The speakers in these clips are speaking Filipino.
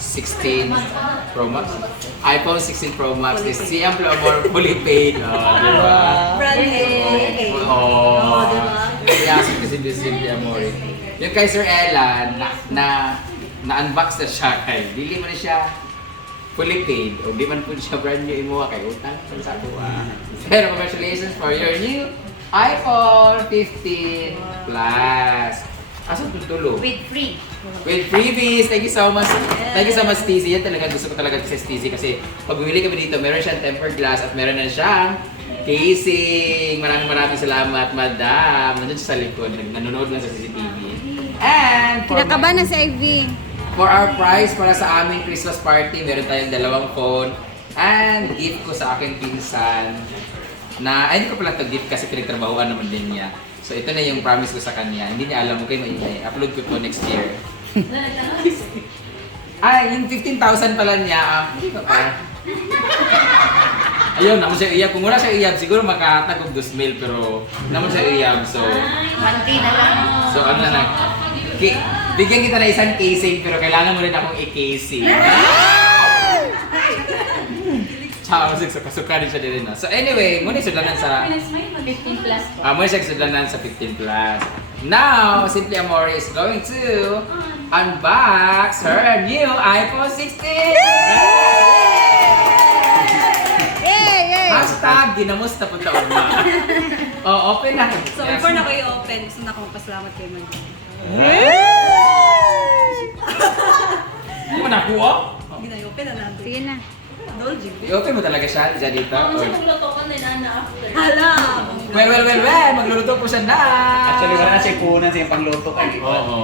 16 Pro Max. iPhone 16 Pro Max is si Ample Amor fully paid. Oh, di ba? Brand new. Oh, di ba? Kaya kasi si Cynthia Amor. Yung kay Sir Ella, na, na, na-unbox na siya kay, dili man siya fully paid o di man po siya brand new imuha kay utang sa kuha. Pero congratulations for your new iPhone 15 Plus. Asa tutulog? With free. With freebies, thank you so much. Thank you so much, Steezy. Yan talaga, gusto ko talaga si Steezy kasi pag bumili kami dito, meron siyang tempered glass at meron na siyang casing. Maraming maraming salamat, madam. Nandun siya sa likod, nanonood lang sa CCTV. And for, Kinakabahan na si Ivy. for our prize para sa aming Christmas party, meron tayong dalawang phone and gift ko sa aking pinsan na, ay hindi ko pala to gift kasi pinagtrabahoan naman din niya. So ito na yung promise ko sa kanya. Hindi niya alam, okay maingay. Upload ko to next year. Ay, yung 15,000 pala niya, ah, hindi ko pa. Ayun, naman siya iyab. Kung wala siya iyab, siguro makahatag og 2,000 pero naman siya iyab. So, Manti na lang. so ano na, ki- bigyan kita na isang casing pero kailangan mo rin akong i-casing. Ciao, sig suka rin siya din na. So anyway, muna sudlanan sa 15 plus po. Ah, muna siya sudlanan sa 15 plus. Now, Simply Amore is going to unbox her new iPhone 16! Yay! Yay! Hashtag ginamos na punta uma. oh, open na. So, before na ko i-open, gusto na akong pasalamat kay Madam. Hindi mo nakuha? Hindi na i-open na natin. Sige na. Dolce. I-open mo talaga siya dyan dito? Ako siya magluto ko na na after. Hala! Well, well, well, well, magluluto po siya na. Actually, wala na siya kunan sa yung pangluto kay Oo.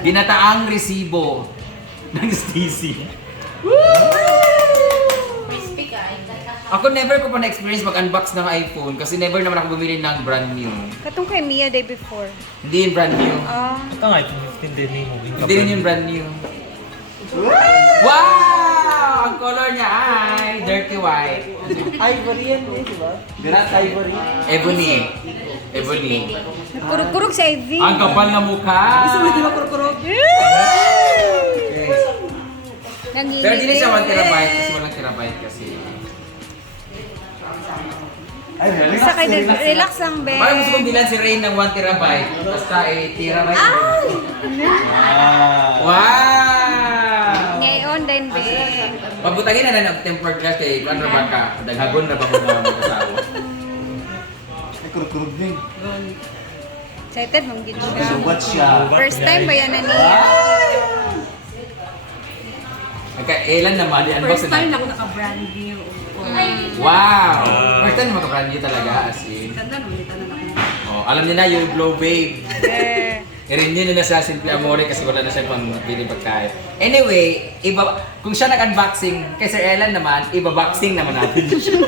Ginataang resibo ng Stacy. Crispy ka. Ako never ko pa na-experience mag-unbox ng iPhone kasi never naman ako bumili ng brand new. Katong kay Mia day before. Hindi yung brand new. Ah. Ito nga, iPhone 15 din. Moving Hindi rin yung brand new. Wow! Color niya ay dirty white. Ivory yan eh, di ba? Dirat Ivory. Ebony. Ebony. Kurog-kurog si Ivy. Ang kapal na mukha. Gusto mo di ba kurkurog? Nanginginig. Pero hindi na siya 1 terabyte kasi walang terabyte kasi. Ay, relax. Basta kay relax lang, be. Parang gusto kong bilan si Rain ng 1 terabyte. Basta eh, terabyte. Ah. Wow! Pabutagin na na ng tempered glass kay Kuan ra ba ka? Daghagon na ba mo mga mag-asawa? Ay, kurkurog din. Excited mong siya. Subat siya. First time ba yan na niya? Nagka-elan naman, i-unbox First time na. na ako naka-brand new. Wow! Ah. First time naman ka-brand new talaga, as in. Ganda naman, ito na ako. Oh, alam niyo na yung Glow Babe. Yeah. I-renew na sa Simple Amore kasi wala na siyang pambili pagkain. Anyway, iba, kung siya nag-unboxing, kay Sir Ellen naman, iba-boxing naman natin siya.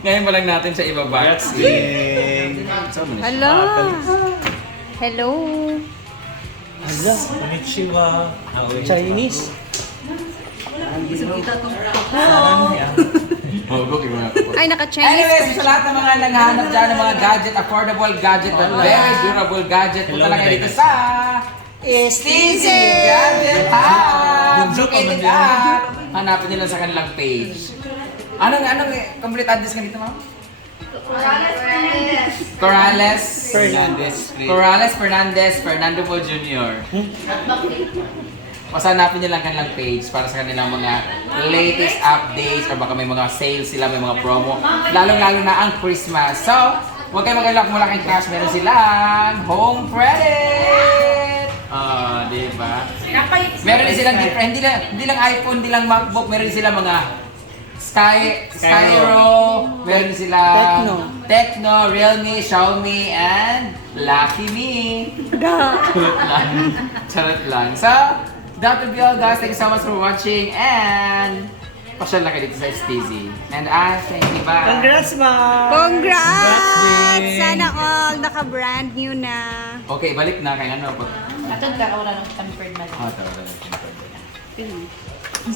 Ngayon pa lang natin siya iba-boxing. Na siya? Hello. Hello. Hala, konnichiwa. Chinese. Gusto kita itong. Oh, go. Ay, naka-Chinese Anyways, sa lahat ng mga naghahanap dyan ng mga gadget, affordable gadget, but very durable gadget, punta lang kayo dito sa Steezy Gadget Hub! Located at hanapin nila sa kanilang page. Anong, anong complete address ka dito, ma'am? Corrales Fernandez Street. Corrales Fernandez Fernando Po Jr. Basta hanapin nyo lang kanilang page para sa kanilang mga latest updates or baka may mga sales sila, may mga promo. Lalong-lalo na ang Christmas. So, huwag kayo mag-alok mula kay Cash. Meron silang home credit! Ah, di ba? Meron din silang different, hindi lang, hindi lang iPhone, hindi lang MacBook, meron din silang mga Sky, Skyro, meron sila Tecno. Tecno, Realme, Xiaomi, and Lucky Me. Charot lang. Charot lang. So, that would be all guys. Thank you so much for watching and pasyal na kayo dito sa STZ. And I thank you. Bye. Congrats, ma! Congrats! Sana all naka-brand new na. Okay, balik na kay ano. Pag... Atod ka, wala nang tempered man. Ah, tara, tara, tara.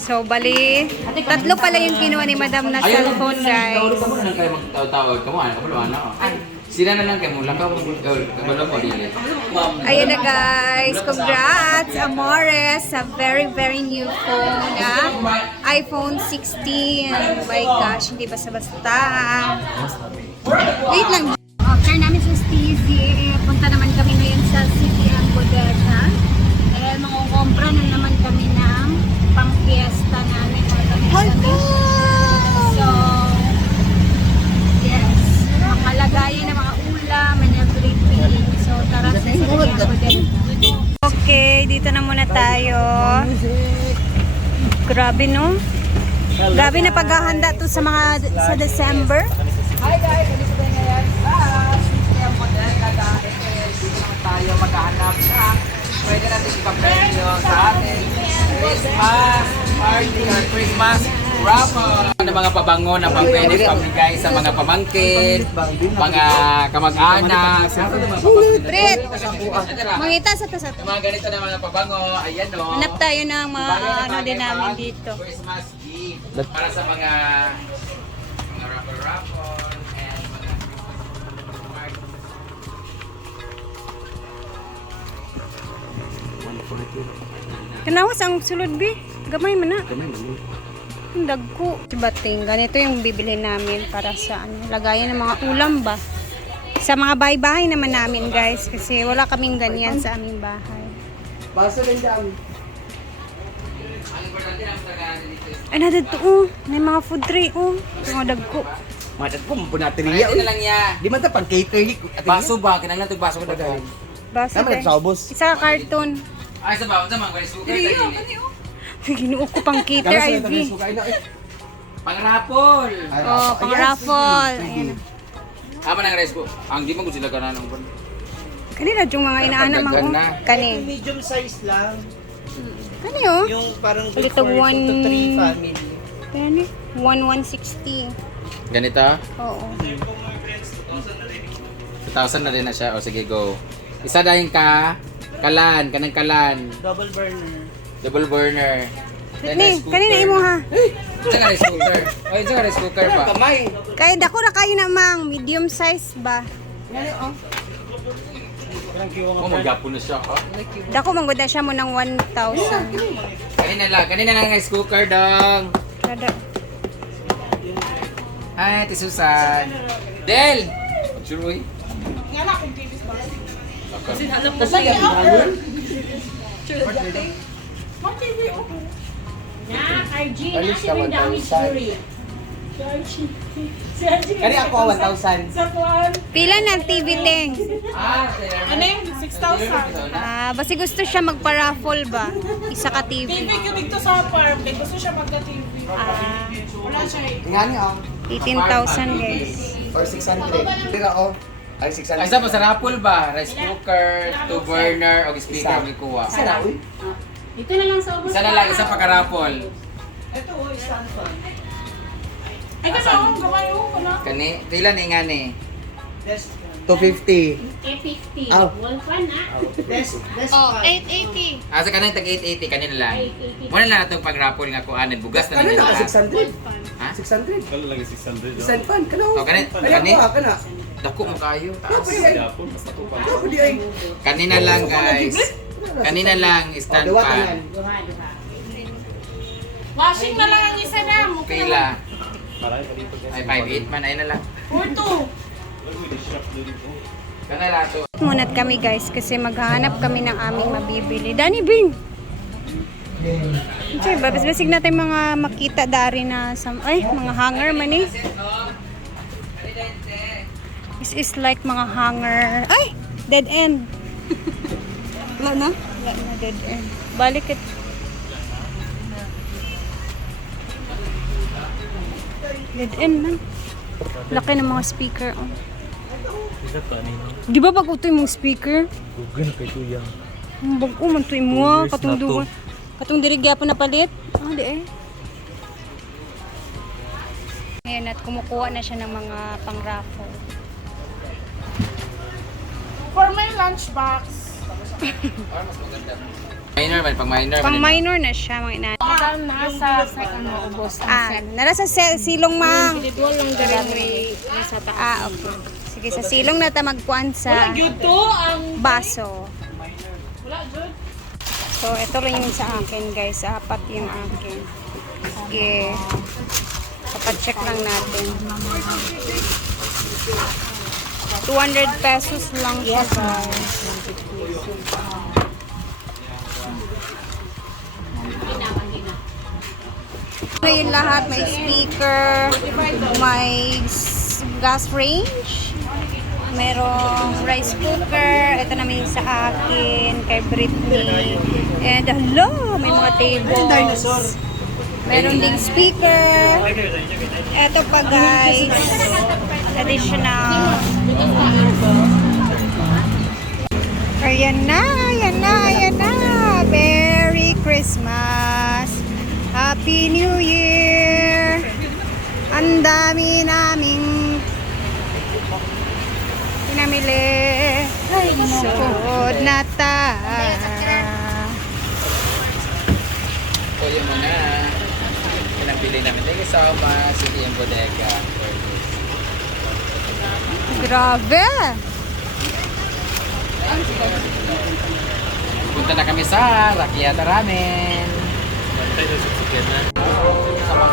So, bali, tatlo pala yung kinuha ni Madam na Ayun, cellphone, guys. ka muna kayo magtawag. Kamu, ano, kamu, ano. Sila na lang kayo mo. Lakaw mo. Kabalo mo dili. Ayan na guys, congrats Amores sa very very new phone ah. iPhone 16. Oh my gosh, hindi basta-basta. Wait lang. After namin sa Steezy, eh, punta naman kami ngayon sa City and Bodega. Eh, mangukompra na naman kami ng pang-fiesta namin. So, yes. Mga lagayan ng mga ulam and everything. So, tara sa City and Bodega. Okay, dito na muna tayo. Grabe no? Grabe na paghahanda to sa mga sa December. Hi guys! Ano sa tayo ngayon? Ah, System Bodega dahil dito naman tayo maghahanap na pwede natin ipapremyo sa ating Christmas party or Christmas raffle. Ano mga pabango na pang pwede pamigay sa mga pamangkin, mga kamag-anak. Brit! Mangita sa to sa to. Mga ganito na mga pabango, ayan o. Hanap tayo ng mga ano din namin dito. Christmas gift para sa mga mga mga Kanawas ang sulod bi. Gamay man na. Ang dagko. Bating, ganito yung bibili namin para sa ano, lagayan ng mga ulam ba. Sa mga bahay-bahay naman namin guys kasi wala kaming ganyan sa aming bahay. Importante lang dito is Ay, nadito oh. May mga food tray oh. Mga dagko. Madat po, mo natin Ay, ito na lang ya. Di man ta pang cater Baso ba? Kinahanglan itong baso ko. Basta Naman guys. sa ubos. Isa ka karton. Ay, sa bawang sa mga guys. Sugar tayo ini. Ginuo ko pang cater, Ivy. Pang rapol. Oh, pang raffle. Ayan. Ama ng rice ko. Ang di mo ko sila ka na ng ban. Kanina yung mga inaanak mga Dagdagan na. Kani. medium size lang. Kani oh. Yung parang Ulit before ang one- two to three family. Kani. 1160. Ganito. Oo. 2,000 na rin na siya. O sige, go. Isa dahil ka. Kalan. Kanang kalan. Double burner. Double burner. Then Ni, rice kanina imo ha. Isa ka rice cooker. O, isa ka rice cooker pa. Kaya dako na kayo na mang medium size ba? Oh, magyapo na siya. Oh. Dako man gud na siya mo ng 1,000. Kanina lang. Kanina lang rice cooker dong. Kada. Hi, Ate Susan. Del! Uy. Kasi alam na siya. Alis ka 1,000. Kani ako 1,000. Pila ng TV ting? Ah, Ano yung 6,000? Ah, basi gusto siya magpa-raffle ba? Isa ka TV. TV ko dito sa farm. Kaya gusto siya magka-TV. Ah, Wala siya eh. Ngani oh. 18,000 guys. Or 600. Tira oh. Ay 600. Ay, sa pa sa rapol ba? Rice cooker, two burner, o speaker ang ikuha. Isa na uy. Dito na lang sa ubos. Isa na lang, isa pa karapol. Ito oh, stand fan. Ay, kasi ako, gamay ko. Wala. Kani, pila ni nga ni? Desk 250. K50. Aw. Wolfan ah. Desk desk Oh, fan. 880. Ah, sa kanang tag 880 kanina lang. Muna na itong pag-rapol nga kuanan, bugas na Ano lang na nila. 600? Ha? 600. Kalo lang 600. Stand fan kana O, oh. kani, Kani kana. dako mo kayo, taas. Ako di ay. Ako di ay. Kanina lang guys. Kanina lang, stand. Duha, duha. Washing na lang ang isa na. Mukha na. Pila. Ay, 5-8 man, ay na lang. Or two. Kana lato. Munat kami guys kasi maghahanap kami ng aming mabibili. Dani Bing! Sige, babas-basig natin mga makita dari na sa, ay, mga hanger man eh. This is like mga hanger. Ay! Dead end. Wala na? Wala na, dead end. Balik it. Dead end man. Laki ng mga speaker. Oh. Ni. Di ba bago ito yung speaker? Gugan kay tuyang. Ang bago man ito yung mga katong na to. duwa. Katong dirigya po na palit. Ah, di eh. Ayan at kumukuha na siya ng mga pang-raffle. For my lunchbox. Minor man, pang minor. Pang man. minor na siya mga ina. Nasa second mo ubos. Ah, nara sa se- silong mang. Individual lang din may nasa taas. Ah, okay. Sige. sa silong na ta magkuan sa baso. So, ito rin yung sa akin, guys. Apat yung akin. Sige. Papacheck lang natin. 200 pesos lang siya, guys. Ito yung lahat. May speaker, may gas range, merong rice cooker, ito naman sa akin, kay Britney. And hello, may mga tables. Meron ding speaker. Ito pa guys, additional. Ayan na, ayan na, ayan na. Merry Christmas. Happy New Year. Ang dami naming pinamili. Suod na ta. Ito yung mga pinabili namin. Thank you so much. Ito yung bodega. Grabe. Punta na kami sa Rakyat Ramen. Tayo sa sasakyan na.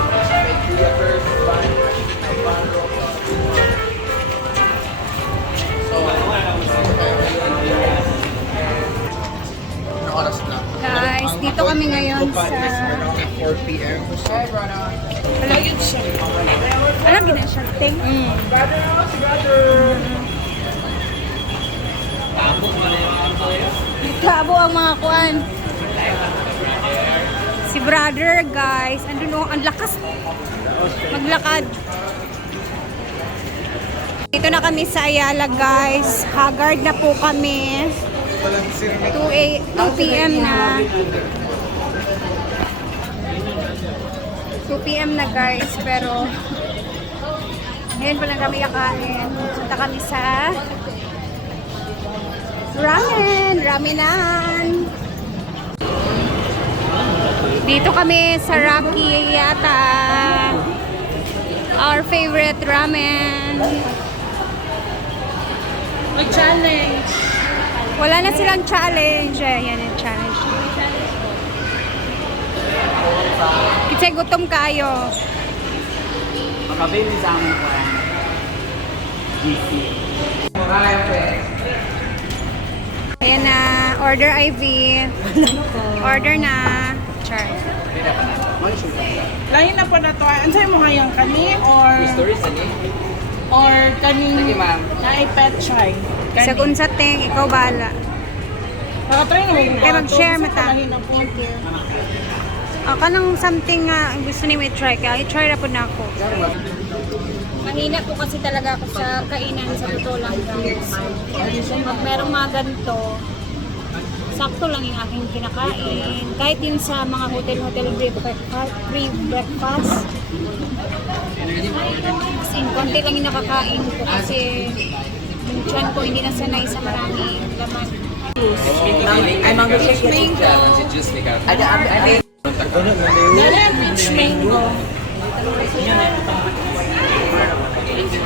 Maglakad. Dito na kami sa Ayala, guys. Haggard na po kami. 2, a, 2 p.m. na. 2 p.m. na guys, pero ngayon pa lang kami kakain. Punta kami sa ramen, ramenan. Dito kami sa Rocky yata. Our favorite ramen. Mag-challenge. Wala na silang challenge. Eh, yan yung challenge. Kasi gutom kayo. Makabili sa amin ko. GC. Ayan na. Order IV. Order na. Char. Lain na po na to. Ano sa'yo mo ngayong kani or Stories ani? or kani Sige ma'am. na ipet try? Sa kunsating, ikaw bala. Nakatry na mo. Kaya mag-share mo ta. Lain na po. O, kanang something nga gusto ni may try. Kaya i-try na po na ako. Mahina po kasi talaga ako sa kainan sa totoo lang guys. Kung pag merong mga ganito, sakto lang yung aking kinakain. Kahit yun sa mga hotel-hotel breakfast, free breakfast. As in, konti lang yung nakakain ko kasi yung tiyan ko hindi na sanay sa maraming laman. Ay, mango shake Kap. Ada, ada, ada. Peach mango.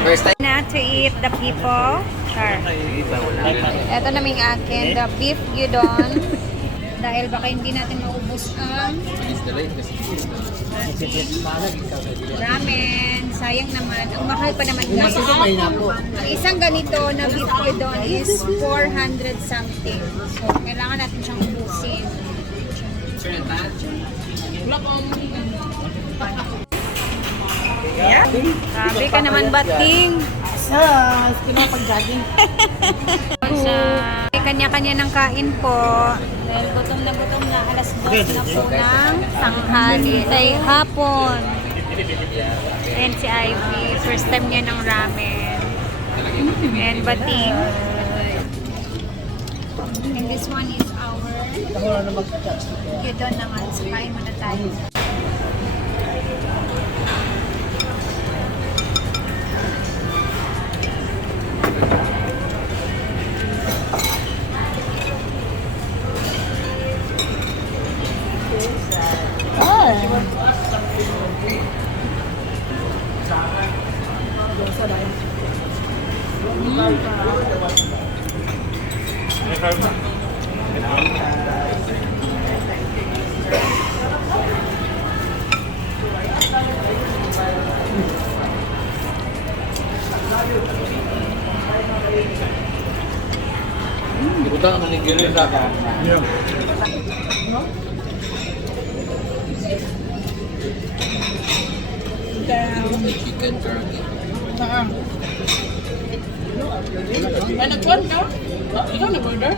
First time. Na to eat the people. Char. Ito naming akin, the beef gyudon. Dahil baka hindi natin maubos ang ramen. Sayang naman. Ang mahal pa naman guys. Ang isang ganito na beef gyudon is 400 something. So, kailangan natin siyang ubusin. Sabi ka naman, bating. Sa pinapag-jogging. Sa kanya-kanya ng kain po. Dahil gutom na gutom na alas 2 na po ng tanghali. Ay, hapon. Ayan si Ivy. First time niya ng ramen. And bating. And this one is our gyudon naman. So, kain muna tayo. Ko tayo manigilin na. Chicken curry. May nagkuhan ka? Ikaw nag-order?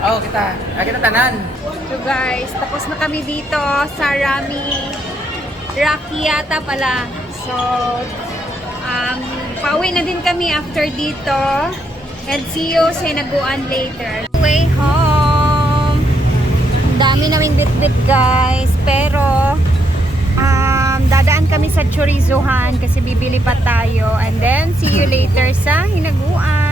Oh, kita. Ah, kita tanan. So guys, tapos na kami dito sa Rami Rakiata pala. So, um, pauwi na din kami after dito. And see you sa Hinaguan later. Way home! Dami naming bit-bit guys. Pero, um, dadaan kami sa Chorizohan kasi bibili pa tayo. And then, see you later sa Hinaguan.